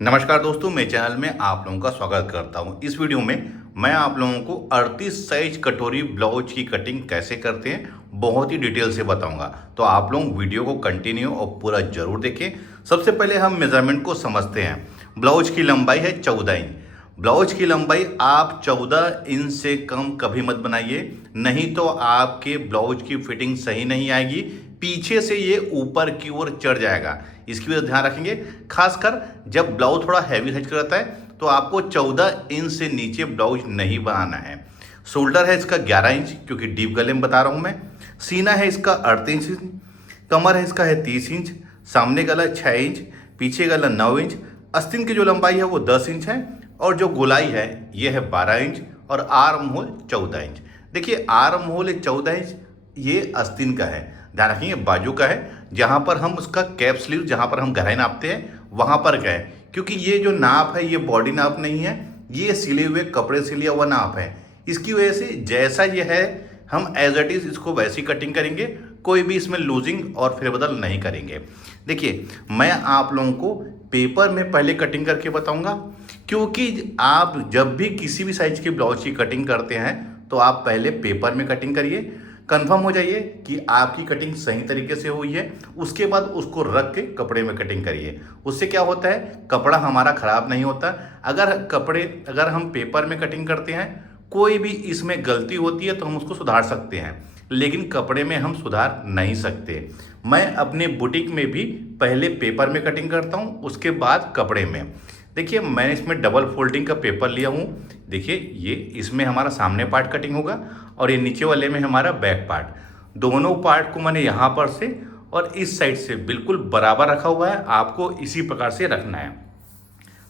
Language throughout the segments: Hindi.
नमस्कार दोस्तों, मेरे चैनल में आप लोगों का स्वागत करता हूं। इस वीडियो में मैं आप लोगों को 38 साइज कटोरी ब्लाउज की कटिंग कैसे करते हैं बहुत ही डिटेल से बताऊंगा। तो आप लोग वीडियो को कंटिन्यू और पूरा जरूर देखें। सबसे पहले हम मेजरमेंट को समझते हैं। ब्लाउज की लंबाई है 14 इंच। ब्लाउज की लंबाई आप 14 इंच से कम कभी मत बनाइए, नहीं तो आपके ब्लाउज की फिटिंग सही नहीं आएगी, पीछे से ये ऊपर की ओर चढ़ जाएगा। इसकी वजह ध्यान रखेंगे। खासकर जब ब्लाउज थोड़ा हैवी साइज का रहता है तो आपको 14 इंच से नीचे ब्लाउज नहीं बनाना है। शोल्डर है इसका 11 इंच, क्योंकि डीप गले में बता रहा हूं मैं। सीना है इसका 38 इंच। कमर है इसका है 30 इंच। सामने गला 6 इंच, पीछे गला 9 इंच। आस्तीन की जो लंबाई है वो 10 इंच है और जो गोलाई है ये है 12 इंच और आर्म होल 14 इंच। देखिए आर्म होल 14 इंच ये आस्तीन का है। ध्यान रखिए बाजू का है, जहां पर हम उसका कैप स्लीव जहां पर हम गहराई नापते हैं वहां पर का है, क्योंकि ये जो नाप है ये बॉडी नाप नहीं है, ये सिले हुए कपड़े से लिया हुआ नाप है। इसकी वजह से जैसा ये है हम एज इट इज इसको वैसी कटिंग करेंगे, कोई भी इसमें लूजिंग और फेरबदल नहीं करेंगे। देखिए मैं आप लोगों को पेपर में पहले कटिंग करके बताऊंगा, क्योंकि आप जब भी किसी भी साइज की ब्लाउज की कटिंग करते हैं तो आप पहले पेपर में कटिंग करिए, कंफर्म हो जाइए कि आपकी कटिंग सही तरीके से हुई है। उसके बाद उसको रख के कपड़े में कटिंग करिए। उससे क्या होता है, कपड़ा हमारा खराब नहीं होता। अगर हम पेपर में कटिंग करते हैं, कोई भी इसमें गलती होती है तो हम उसको सुधार सकते हैं, लेकिन कपड़े में हम सुधार नहीं सकते। मैं अपने बुटीक में भी पहले पेपर में कटिंग करता हूँ, उसके बाद कपड़े में। देखिए मैंने इसमें डबल फोल्डिंग का पेपर लिया हूँ। देखिए ये इसमें हमारा सामने पार्ट कटिंग होगा और ये नीचे वाले में हमारा बैक पार्ट। दोनों पार्ट को मैंने यहाँ पर से और इस साइड से बिल्कुल बराबर रखा हुआ है, आपको इसी प्रकार से रखना है।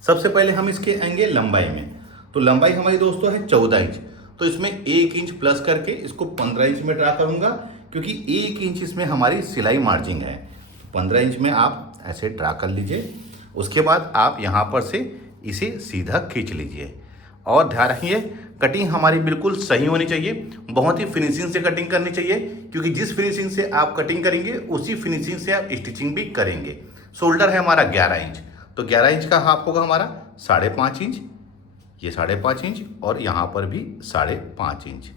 सबसे पहले हम इसके आएंगे लंबाई में। तो लंबाई हमारी दोस्तों है 14 इंच, तो इसमें 1 इंच प्लस करके इसको 15 इंच में ड्रा करूंगा, क्योंकि 1 इंच इसमें हमारी सिलाई मार्जिन है। 15 इंच में आप ऐसे ड्रा कर लीजिए। उसके बाद आप यहाँ पर से इसे सीधा खींच लीजिए और ध्यान रखिए कटिंग हमारी बिल्कुल सही होनी चाहिए। बहुत ही फिनिशिंग से कटिंग करनी चाहिए, क्योंकि जिस फिनिशिंग से आप कटिंग करेंगे उसी फिनिशिंग से आप स्टिचिंग भी करेंगे। शोल्डर है हमारा 11 इंच, तो 11 इंच का हाफ होगा हमारा 5.5 इंच, ये 5.5 इंच और यहाँ पर भी 5.5 इंच।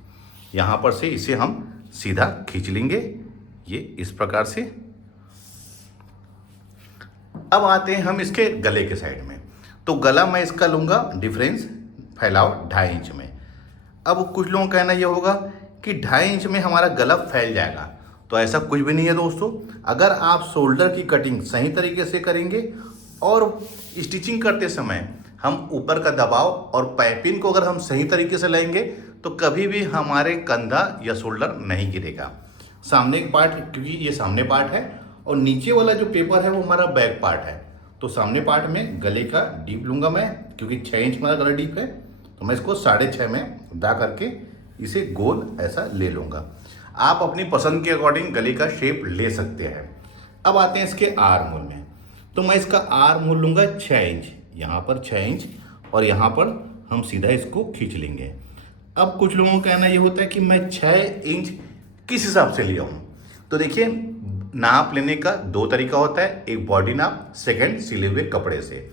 यहाँ पर से इसे हम सीधा खींच लेंगे, ये इस प्रकार से। अब आते हैं हम इसके गले के साइड में। तो गला मैं इसका लूंगा डिफरेंस फैलाव 2.5 इंच में। अब कुछ लोगों का कहना यह होगा कि 2.5 इंच में हमारा गला फैल जाएगा, तो ऐसा कुछ भी नहीं है दोस्तों। अगर आप शोल्डर की कटिंग सही तरीके से करेंगे और स्टिचिंग करते समय हम ऊपर का दबाव और पाइपिंग को अगर हम सही तरीके से लेंगे तो कभी भी हमारे कंधा या शोल्डर नहीं गिरेगा। सामने का पार्ट, क्योंकि ये सामने पार्ट है और नीचे वाला जो पेपर है वो हमारा बैक पार्ट है, तो सामने पार्ट में गले का डीप लूंगा मैं, क्योंकि 6 इंच मेरा गला डीप है, तो मैं इसको 6.5 में ड्रा करके इसे गोल ऐसा ले लूंगा। आप अपनी पसंद के अकॉर्डिंग गले का शेप ले सकते हैं। अब आते हैं इसके आर्म होल में। तो मैं इसका आर्म होल लूंगा 6 इंच, यहाँ पर 6 इंच और यहाँ पर हम सीधा इसको खींच लेंगे। अब कुछ लोगों का कहना ये होता है कि मैं 6 इंच किस हिसाब से लिया हूँ। तो देखिए नाप लेने का 2 तरीका होता है, एक बॉडी नाप, सेकंड सिले हुए कपड़े से।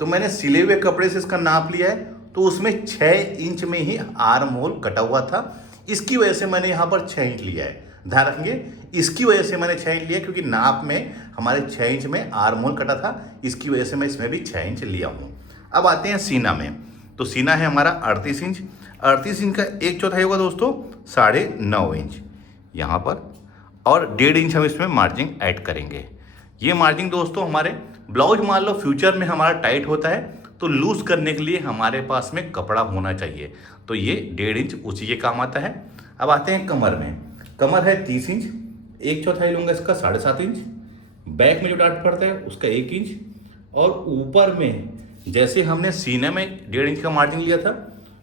तो मैंने सिले हुए कपड़े से इसका नाप लिया है, तो उसमें 6 इंच में ही आर्म होल कटा हुआ था, इसकी वजह से मैंने यहाँ पर 6 इंच लिया है। ध्यान रखेंगे इसकी वजह से मैंने 6 इंच लिया, क्योंकि नाप में हमारे 6 इंच में आर्म होल कटा था, इसकी वजह से मैं इसमें भी 6 इंच लिया हूँ। अब आते हैं सीना में। तो सीना है हमारा 38 इंच। 38 इंच का 1/4 होगा दोस्तों 9.5 इंच यहाँ पर, और 1.5 इंच हम इसमें मार्जिन ऐड करेंगे। ये मार्जिन दोस्तों हमारे ब्लाउज मान लो फ्यूचर में हमारा टाइट होता है तो लूज करने के लिए हमारे पास में कपड़ा होना चाहिए, तो ये 1.5 इंच उसी के काम आता है। अब आते हैं कमर में। कमर है 30 इंच, 1/4 लूंगा इसका 7.5 इंच। बैक में जो डाट पड़ता है उसका 1 इंच, और ऊपर में जैसे हमने सीने में 1.5 इंच का मार्जिन लिया था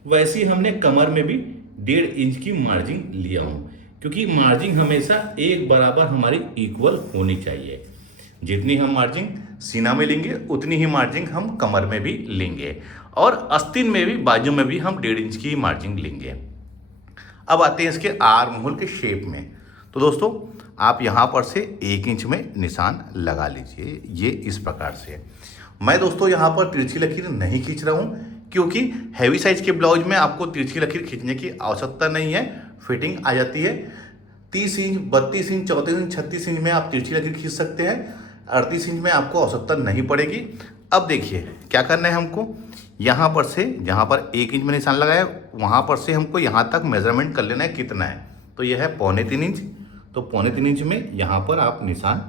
वैसे ही हमने कमर में भी 1.5 इंच की मार्जिन लिया हूँ, क्योंकि मार्जिन हमेशा एक बराबर हमारी इक्वल होनी चाहिए। जितनी हम मार्जिन सीना में लेंगे उतनी ही मार्जिन हम कमर में भी लेंगे, और आस्तीन में भी बाजू में भी हम 1.5 इंच की मार्जिन लेंगे। अब आते हैं इसके आर्म होल के शेप में। तो दोस्तों आप यहाँ पर से 1 इंच में निशान लगा लीजिए, ये इस प्रकार से। मैं दोस्तों यहाँ पर तिरछी लकीर नहीं खींच रहा हूँ, क्योंकि हैवी साइज के ब्लाउज में आपको तिरछी लकीर खींचने की आवश्यकता नहीं है, फिटिंग आ जाती है। 30 इंच, 32 इंच, 34 इंच, 36 इंच में आप तिरछी लकीर खींच सकते हैं, 38 इंच में आपको आवश्यकता नहीं पड़ेगी। अब देखिए क्या करना है हमको, यहाँ पर से जहाँ पर 1 इंच में निशान लगाया वहाँ पर से हमको यहाँ तक मेजरमेंट कर लेना है कितना है। तो यह है 3.25 इंच, तो 3.25 इंच में यहाँ पर आप निशान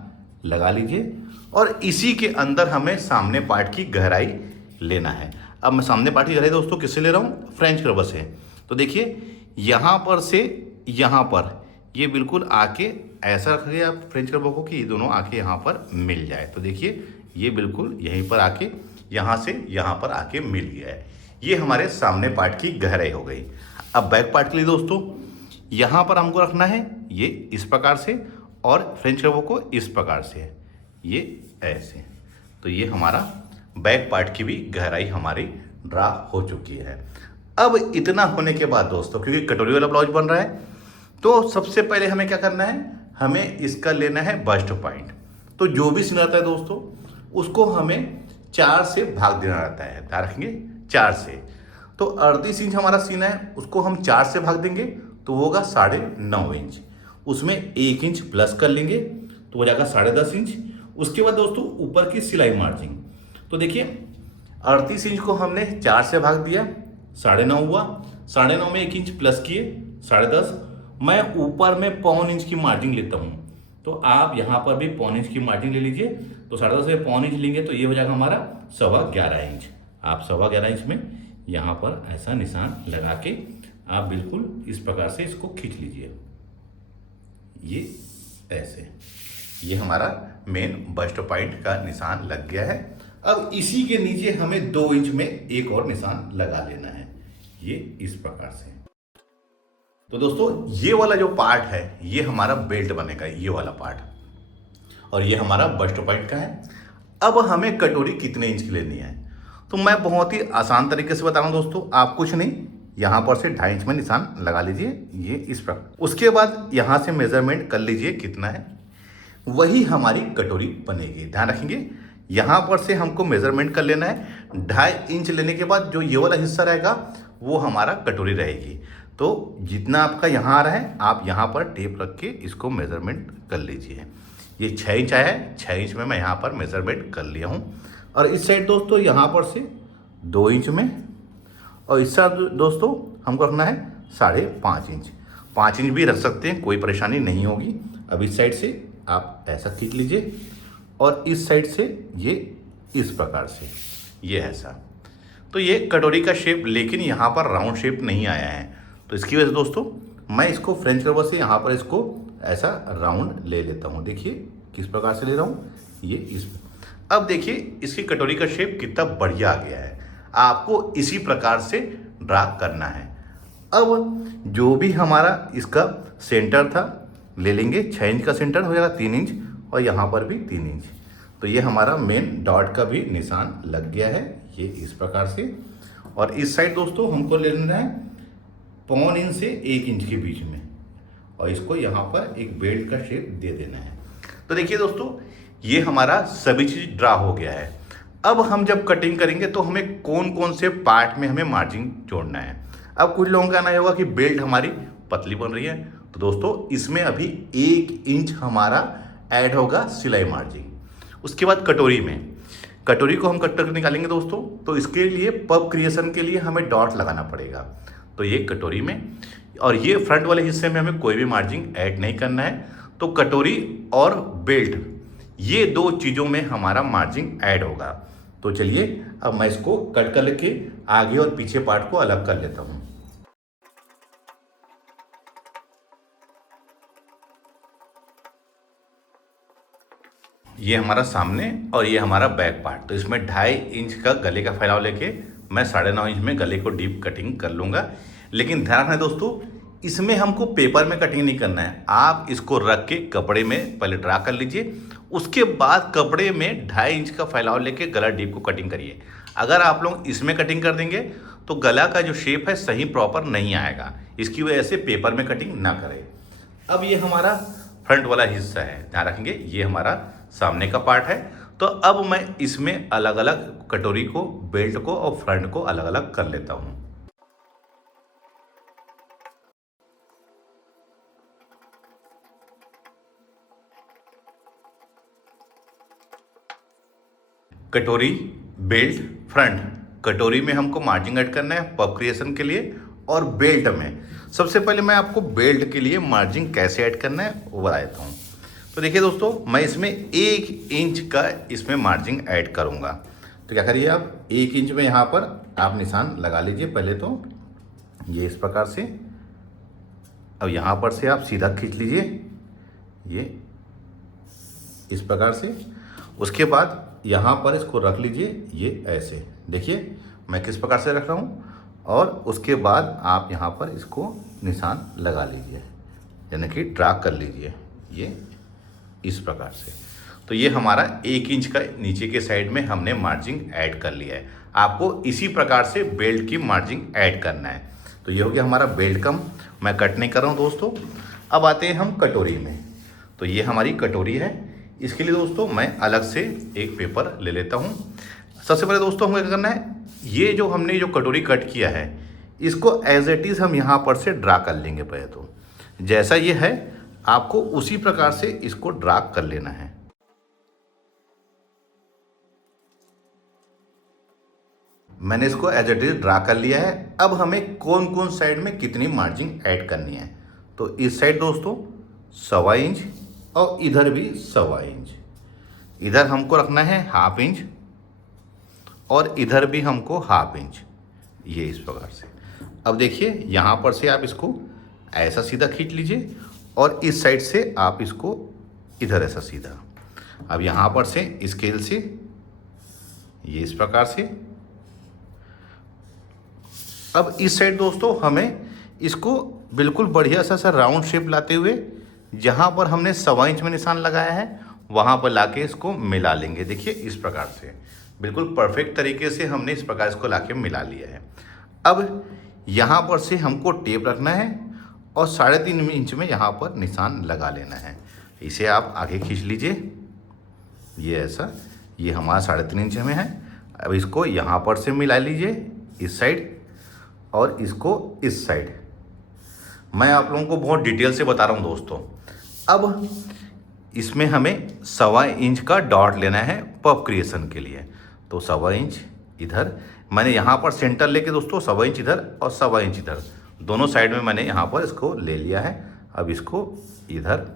लगा लीजिए और इसी के अंदर हमें सामने पार्ट की गहराई लेना है। अब मैं सामने पार्ट की गहराई दोस्तों किससे ले रहा हूँ, फ्रेंच कर्व से। तो देखिए यहाँ पर से यहाँ पर ये बिल्कुल आके ऐसा रखिए आप फ्रेंच कर्व को कि ये दोनों आके यहाँ पर मिल जाए। तो देखिए ये बिल्कुल यहीं पर आके यहाँ से यहाँ पर आके मिल गया है। ये हमारे सामने पार्ट की गहराई हो गई। अब बैक पार्ट के लिए दोस्तों यहाँ पर हमको रखना है ये इस प्रकार से और फ्रेंच कर्व को इस प्रकार से, ये ऐसे। तो ये हमारा बैक पार्ट की भी गहराई हमारी ड्रा हो चुकी है। अब इतना होने के बाद दोस्तों, क्योंकि कटोरी वाला ब्लाउज बन रहा है, तो सबसे पहले हमें क्या करना है, हमें इसका लेना है बस्ट पॉइंट। तो जो भी सीन रहता है दोस्तों उसको हमें 4 से भाग देना रहता है, ध्यान रखेंगे 4 से। तो 38 इंच हमारा सीना है, उसको हम 4 से भाग देंगे तो वो होगा 9.5 इंच। उसमें 1 इंच प्लस कर लेंगे तो हो जाएगा 10.5 इंच। उसके बाद दोस्तों ऊपर की सिलाई मार्जिन, तो देखिए 38 इंच को हमने 4 से भाग दिया, 9.5 हुआ, 9.5 में 1 इंच प्लस किए 10.5। मैं ऊपर में 0.25 इंच की मार्जिन लेता हूँ, तो आप यहाँ पर भी 0.25 इंच की मार्जिन ले लीजिए। तो 10.5 से 0.25 इंच लेंगे तो ये हो जाएगा हमारा 11.25 इंच। आप 11.25 इंच में यहाँ पर ऐसा निशान लगा के आप बिल्कुल इस प्रकार से इसको खींच लीजिए, ये ऐसे। ये हमारा मेन बस्ट पॉइंट का निशान लग गया है। अब इसी के नीचे हमें 2 इंच में एक और निशान लगा लेना है, ये इस प्रकार से। तो दोस्तों ये वाला जो पार्ट है ये हमारा बेल्ट बनेगा, ये वाला पार्ट, और ये हमारा बस्ट पॉइंट का है। अब हमें कटोरी कितने इंच की लेनी है, तो मैं बहुत ही आसान तरीके से बता रहा हूँ दोस्तों। आप कुछ नहीं, यहाँ पर से 2.5 इंच में निशान लगा लीजिए, ये इस प्रकार। उसके बाद यहाँ से मेजरमेंट कर लीजिए कितना है, वही हमारी कटोरी बनेगी। ध्यान रखेंगे यहाँ पर से हमको मेजरमेंट कर लेना है। 2.5 इंच लेने के बाद जो ये वाला हिस्सा रहेगा वो हमारा कटोरी रहेगी। तो जितना आपका यहाँ आ रहा है आप यहाँ पर टेप रख के इसको मेजरमेंट कर लीजिए। ये 6 इंच आया है, 6 इंच में मैं यहाँ पर मेजरमेंट कर लिया हूँ। और इस साइड दोस्तों यहाँ पर से 2 इंच में, और इस साइड दोस्तों हमको रखना है 5.5 इंच। 5 इंच भी रख सकते हैं, कोई परेशानी नहीं होगी। अब इस साइड से आप ऐसा खींच लीजिए और इस साइड से ये इस प्रकार से, ये ऐसा। तो ये कटोरी का शेप, लेकिन यहाँ पर राउंड शेप नहीं आया है, तो इसकी वजह से दोस्तों मैं इसको फ्रेंच कर्व से यहाँ पर इसको ऐसा राउंड ले लेता हूँ। देखिए किस प्रकार से ले रहा हूँ, ये इस। अब देखिए इसकी कटोरी का शेप कितना बढ़िया आ गया है। आपको इसी प्रकार से ड्रा करना है। अब जो भी हमारा इसका सेंटर था ले लेंगे, 6 इंच का सेंटर हो जाएगा 3 इंच, और यहाँ पर भी 3 इंच। तो ये हमारा मेन डॉट का भी निशान लग गया है, ये इस प्रकार से। और इस साइड दोस्तों हमको ले लेना है 0.25 इंच से 1 इंच के बीच में, और इसको यहाँ पर एक बेल्ट का शेप दे देना है। तो देखिए दोस्तों ये हमारा सभी चीज़ ड्रा हो गया है। अब हम जब कटिंग करेंगे तो हमें कौन कौन से पार्ट में हमें मार्जिन जोड़ना है। अब कुछ लोगों का कहना होगा कि बेल्ट हमारी पतली बन रही है, तो दोस्तों इसमें अभी 1 इंच हमारा ऐड होगा सिलाई मार्जिन। उसके बाद कटोरी को हम कट करके निकालेंगे दोस्तों, तो इसके लिए पब क्रिएशन के लिए हमें डॉट लगाना पड़ेगा। तो ये कटोरी में, और ये फ्रंट वाले हिस्से में हमें कोई भी मार्जिन ऐड नहीं करना है। तो कटोरी और बेल्ट, ये 2 चीज़ों में हमारा मार्जिन ऐड होगा। तो चलिए अब मैं इसको कट कर लेके आगे और पीछे पार्ट को अलग कर लेता हूँ। ये हमारा सामने और ये हमारा बैक पार्ट। तो इसमें 2.5 इंच का गले का फैलाव लेके मैं 9.5 इंच में गले को डीप कटिंग कर लूँगा। लेकिन ध्यान रखना दोस्तों, इसमें हमको पेपर में कटिंग नहीं करना है। आप इसको रख के कपड़े में पहले ड्रा कर लीजिए, उसके बाद कपड़े में 2.5 इंच का फैलाव लेके गला डीप को कटिंग करिए। अगर आप लोग इसमें कटिंग कर देंगे तो गला का जो शेप है सही प्रॉपर नहीं आएगा। इसकी वजह से पेपर में कटिंग ना करें। अब ये हमारा फ्रंट वाला हिस्सा है, ध्यान रखेंगे ये हमारा सामने का पार्ट है। तो तो अब मैं इसमें अलग अलग कटोरी को, बेल्ट को और फ्रंट को अलग अलग कर लेता हूँ। कटोरी, बेल्ट, फ्रंट। कटोरी में हमको मार्जिन ऐड करना है पफ क्रिएशन के लिए, और बेल्ट में सबसे पहले मैं आपको बेल्ट के लिए मार्जिन कैसे ऐड करना है वो बता देता हूँ। तो देखिए दोस्तों, मैं इसमें 1 इंच का इसमें मार्जिन ऐड करूँगा। तो क्या करिए, आप 1 इंच में यहाँ पर आप निशान लगा लीजिए पहले तो, ये इस प्रकार से। अब यहाँ पर से आप सीधा खींच लीजिए, ये इस प्रकार से। उसके बाद यहाँ पर इसको रख लीजिए, ये ऐसे। देखिए मैं किस प्रकार से रख रहा हूँ। और उसके बाद आप यहाँ पर इसको निशान लगा लीजिए, यानी कि ड्रा कर लीजिए, ये इस प्रकार से। तो ये हमारा 1 इंच का नीचे के साइड में हमने मार्जिन ऐड कर लिया है। आपको इसी प्रकार से बेल्ट की मार्जिन ऐड करना है। तो ये हो गया हमारा बेल्ट का, मैं कट नहीं कर रहा हूँ दोस्तों। अब आते हैं हम कटोरी में। तो ये हमारी कटोरी है। इसके लिए दोस्तों मैं अलग से एक पेपर ले लेता हूँ। सबसे पहले दोस्तों हमें क्या करना है, ये जो हमने जो कटोरी कट किया है इसको एज इट इज़ हम यहाँ पर से ड्रा कर लेंगे। पहले तो जैसा ये है आपको उसी प्रकार से इसको ड्रा कर लेना है। मैंने इसको एज इट इज ड्रा कर लिया है। अब हमें कौन कौन साइड में कितनी मार्जिन ऐड करनी है। तो इस साइड दोस्तों 1.25 इंच और इधर भी 1.25 इंच। इधर हमको रखना है 1/2 इंच और इधर भी हमको 1/2 इंच, ये इस प्रकार से। अब देखिए यहाँ पर से आप इसको ऐसा सीधा खींच लीजिए और इस साइड से आप इसको इधर ऐसा सीधा। अब यहाँ पर से स्केल से ये इस प्रकार से। अब इस साइड दोस्तों हमें इसको बिल्कुल बढ़िया सा राउंड शेप लाते हुए जहाँ पर हमने 1.25 इंच में निशान लगाया है वहाँ पर लाके इसको मिला लेंगे। देखिए इस प्रकार से बिल्कुल परफेक्ट तरीके से हमने इस प्रकार इसको लाके मिला लिया है। अब यहाँ पर से हमको टेप रखना है और 3.5 इंच में यहाँ पर निशान लगा लेना है। इसे आप आगे खींच लीजिए, ये ऐसा, ये हमारा 3.5 इंच में है। अब इसको यहाँ पर से मिला लीजिए इस साइड और इसको इस साइड। मैं आप लोगों को बहुत डिटेल से बता रहा हूँ दोस्तों। अब इसमें हमें 1.25 इंच का डॉट लेना है पफ क्रिएशन के लिए। तो 1.25 इंच इधर मैंने यहाँ पर सेंटर लेके दोस्तों 1.25 इंच इधर और 1.25 इंच इधर दोनों साइड में मैंने यहाँ पर इसको ले लिया है। अब इसको इधर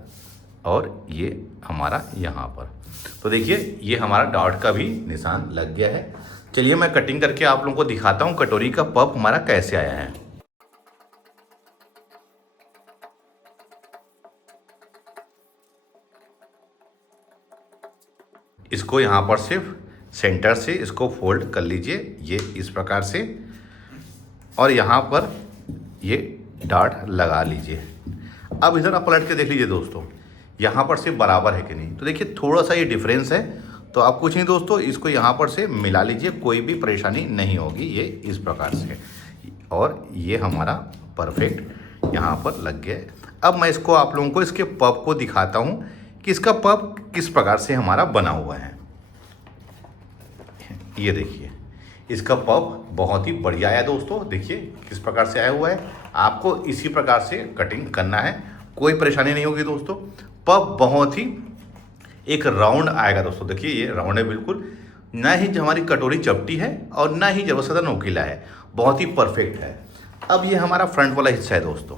और ये हमारा यहाँ पर। तो देखिए ये हमारा डॉट का भी निशान लग गया है। चलिए मैं कटिंग करके आप लोगों को दिखाता हूँ कटोरी का पफ हमारा कैसे आया है। इसको यहाँ पर सिर्फ सेंटर से इसको फोल्ड कर लीजिए, ये इस प्रकार से, और यहाँ पर ये डॉट लगा लीजिए। अब इधर आप पलट के देख लीजिए दोस्तों, यहाँ पर से बराबर है कि नहीं। तो देखिए थोड़ा सा ये डिफरेंस है। तो आप कुछ नहीं दोस्तों, इसको यहाँ पर से मिला लीजिए, कोई भी परेशानी नहीं होगी, ये इस प्रकार से। और ये हमारा परफेक्ट यहाँ पर लग गया है। अब मैं इसको आप लोगों को इसके पफ को दिखाता हूँ कि इसका पफ किस प्रकार से हमारा बना हुआ है। ये देखिए इसका पफ बहुत ही बढ़िया है दोस्तों। देखिए किस प्रकार से आया हुआ है। आपको इसी प्रकार से कटिंग करना है, कोई परेशानी नहीं होगी दोस्तों। पफ बहुत ही एक राउंड आएगा दोस्तों। देखिए ये राउंड है बिल्कुल, ना ही हमारी कटोरी चपटी है और ना ही जब ज़्यादा नोकीला है, बहुत ही परफेक्ट है। अब ये हमारा फ्रंट वाला हिस्सा है दोस्तों।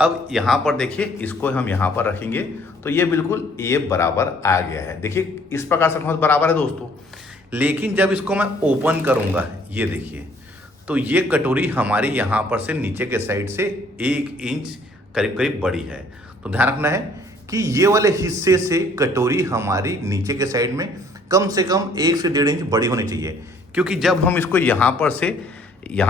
अब यहाँ पर देखिए इसको हम यहाँ पर रखेंगे तो ये बिल्कुल ये बराबर आ गया है। देखिए इस प्रकार से बहुत बराबर है दोस्तों। लेकिन जब इसको मैं ओपन करूँगा, ये देखिए, तो ये कटोरी हमारी यहाँ पर से नीचे के साइड से 1 इंच करीब करीब बड़ी है। तो ध्यान रखना है कि ये वाले हिस्से से कटोरी हमारी नीचे के साइड में कम से कम 1 से 1.5 इंच बड़ी होनी चाहिए। क्योंकि जब हम इसको यहाँ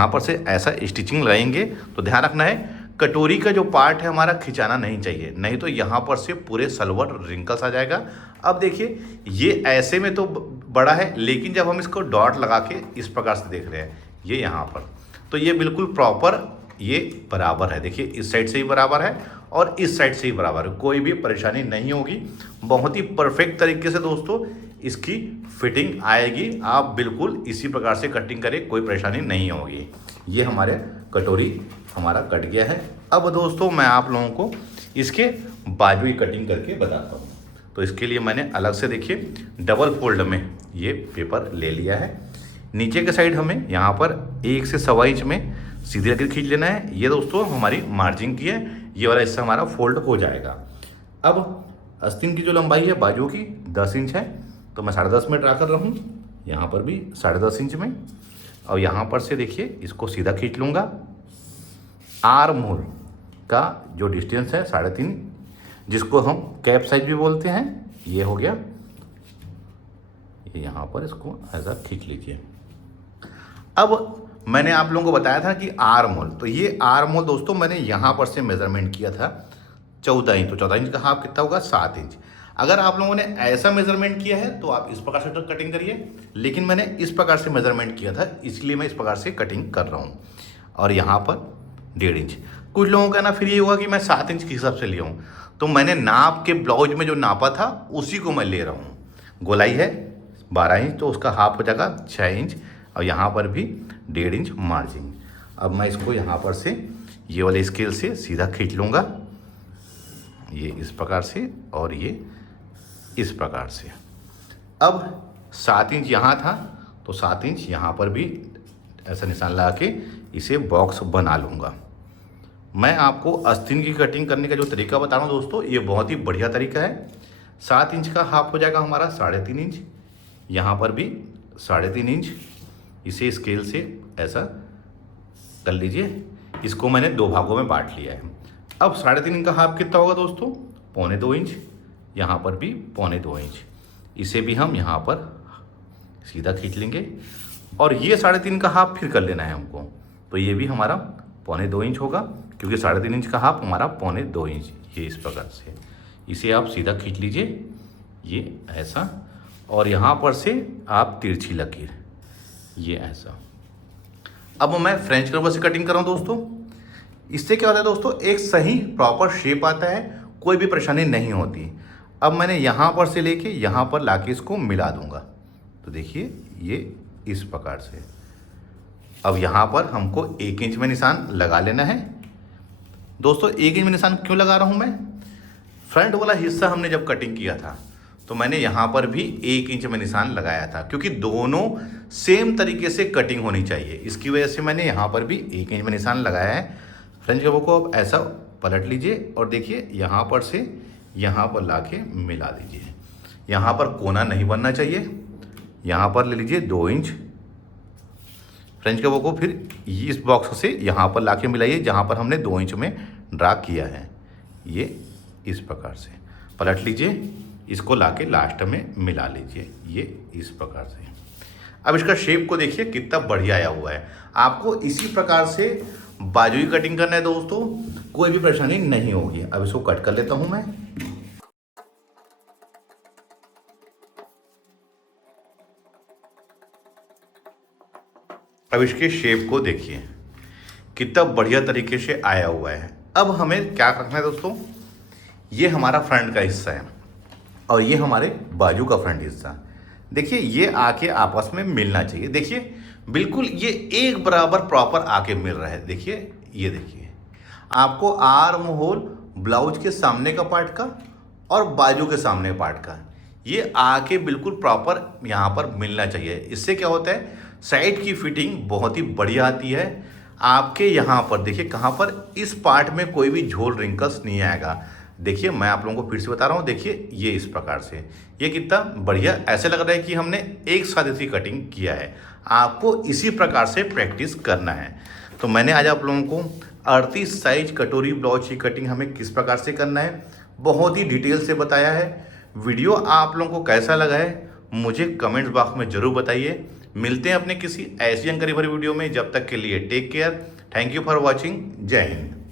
पर से ऐसा स्टिचिंग लगाएंगे तो ध्यान रखना है कटोरी का जो पार्ट है हमारा खिंचाना नहीं चाहिए, नहीं तो यहाँ पर से पूरे सलवर रिंकल्स आ जाएगा। अब देखिए ये ऐसे में तो बड़ा है, लेकिन जब हम इसको डॉट लगा के इस प्रकार से देख रहे हैं ये यहाँ पर, तो ये बिल्कुल प्रॉपर ये बराबर है। देखिए इस साइड से ही बराबर है और इस साइड से ही बराबर है, कोई भी परेशानी नहीं होगी। बहुत ही परफेक्ट तरीके से दोस्तों इसकी फिटिंग आएगी। आप बिल्कुल इसी प्रकार से कटिंग करें, कोई परेशानी नहीं होगी। ये हमारे कटोरी हमारा कट गया है। अब दोस्तों मैं आप लोगों को इसके बाजू की कटिंग करके बताता हूँ। तो इसके लिए मैंने अलग से देखिए डबल फोल्ड में ये पेपर ले लिया है। नीचे के साइड हमें यहाँ पर 1 से 1.25 इंच में सीधी लकीर खींच लेना है। ये दोस्तों हमारी मार्जिन की है, ये वाला हिस्सा हमारा फोल्ड हो जाएगा। अब आस्तीन की जो लंबाई है बाजू की 10 इंच है, तो मैं 10.5 में ड्रा कर रहा हूँ। यहाँ पर भी 10.5 इंच में, और यहाँ पर से देखिए इसको सीधा खींच लूँगा। आर्म होल का जो डिस्टेंस है 3.5, जिसको हम कैप साइज भी बोलते हैं, ये हो गया। यहाँ पर इसको ऐसा खींच लीजिए। अब मैंने आप लोगों को बताया था कि आर्म होल, तो ये आर्म होल दोस्तों मैंने यहाँ पर से मेज़रमेंट किया था 14 इंच। तो 14 इंच का हाफ कितना होगा? 7 इंच। अगर आप लोगों ने ऐसा मेज़रमेंट किया है तो आप इस प्रकार से कटिंग करिए, लेकिन मैंने इस प्रकार से मेज़रमेंट किया था, इसलिए मैं इस प्रकार से कटिंग कर रहा हूँ। और यहाँ पर 1.5 इंच। कुछ लोगों का ना फिर ये होगा कि मैं 7 इंच के हिसाब से लिया हूँ, तो मैंने नाप के ब्लाउज में जो नापा था उसी को मैं ले रहा हूँ। गोलाई है 12 इंच, तो उसका हाफ हो जाएगा 6 इंच, और यहाँ पर भी 1.5 इंच मार्जिन। अब मैं इसको यहाँ पर से ये वाले स्केल से सीधा खींच लूँगा, ये इस प्रकार से और ये इस प्रकार से। अब 7 इंच यहाँ था, तो 7 इंच यहाँ पर भी ऐसा निशान लगा के इसे बॉक्स बना लूँगा। मैं आपको आस्तीन की कटिंग करने का जो तरीका बता रहा हूँ दोस्तों, ये बहुत ही बढ़िया तरीका है। 7 इंच का हाफ हो जाएगा हमारा 3.5 इंच, यहाँ पर भी 3.5 इंच। इसे स्केल से ऐसा कर लीजिए। इसको मैंने 2 भागों में बांट लिया है। अब 3.5 इंच का हाफ कितना होगा दोस्तों? 1.25 इंच। यहाँ पर भी 1.25 इंच। इसे भी हम यहाँ पर सीधा खींच लेंगे, और ये 3.5 का हाफ फिर कर लेना है हमको। तो ये भी हमारा 1.25 इंच होगा, क्योंकि 3.5 इंच का हाफ हमारा 1.25 इंच। ये इस प्रकार से इसे आप सीधा खींच लीजिए, ये ऐसा। और यहाँ पर से आप तिरछी लकीर, ये ऐसा। अब मैं फ्रेंच कर्व से कटिंग कर रहा हूँ दोस्तों। इससे क्या होता है दोस्तों, एक सही प्रॉपर शेप आता है, कोई भी परेशानी नहीं होती। अब मैंने यहाँ पर से लेके यहाँ पर लाके इसको मिला दूंगा। तो देखिए ये इस प्रकार से। अब यहाँ पर हमको 1 इंच में निशान लगा लेना है दोस्तों। 1 इंच में निशान क्यों लगा रहा हूँ मैं? फ्रंट वाला हिस्सा हमने जब कटिंग किया था तो मैंने यहाँ पर भी 1 इंच में निशान लगाया था, क्योंकि दोनों सेम तरीके से कटिंग होनी चाहिए। इसकी वजह से मैंने यहाँ पर भी 1 इंच में निशान लगाया है। फ्रेंच कर्व को अब ऐसा पलट लीजिए और देखिए यहाँ पर से यहाँ पर लाके मिला दीजिए। यहाँ पर कोना नहीं बनना चाहिए। यहाँ पर ले लीजिए 2 इंच। फ्रेंच कर्व को फिर इस बॉक्स से यहाँ पर लाके मिलाइए जहाँ पर हमने 2 इंच में ड्रा किया है। ये इस प्रकार से पलट लीजिए, इसको लाके लास्ट में मिला लीजिए, ये इस प्रकार से। अब इसका शेप को देखिए कितना बढ़िया आया हुआ है। आपको इसी प्रकार से बाजू की कटिंग करना है दोस्तों, कोई भी परेशानी नहीं होगी। अब इसको कट कर लेता हूं मैं। अब इसके शेप को देखिए कितना बढ़िया तरीके से आया हुआ है। अब हमें क्या रखना है दोस्तों, ये हमारा फ्रंट का हिस्सा है और ये हमारे बाजू का फ्रंट हिस्सा। देखिए ये आके आपस में मिलना चाहिए। देखिए बिल्कुल ये एक बराबर प्रॉपर आके मिल रहा है। देखिए ये देखिए, आपको आर्म होल ब्लाउज के सामने का पार्ट का और बाजू के सामने पार्ट का ये आके बिल्कुल प्रॉपर यहाँ पर मिलना चाहिए। इससे क्या होता है, साइड की फिटिंग बहुत ही बढ़िया आती है। आपके यहाँ पर देखिए कहाँ पर इस पार्ट में कोई भी झोल रिंकल्स नहीं आएगा। देखिए मैं आप लोगों को फिर से बता रहा हूँ, देखिए ये इस प्रकार से, ये कितना बढ़िया ऐसे लग रहा है कि हमने एक साथ इसी कटिंग किया है। आपको इसी प्रकार से प्रैक्टिस करना है। तो मैंने आज आप लोगों को 38 साइज कटोरी ब्लाउज की कटिंग हमें किस प्रकार से करना है बहुत ही डिटेल से बताया है। वीडियो आप लोगों को कैसा लगा है मुझे कमेंट्स बॉक्स में ज़रूर बताइए। मिलते हैं अपने किसी ऐसी जानकारी भरी वीडियो में। जब तक के लिए take care. Thank you for watching. जय हिंद।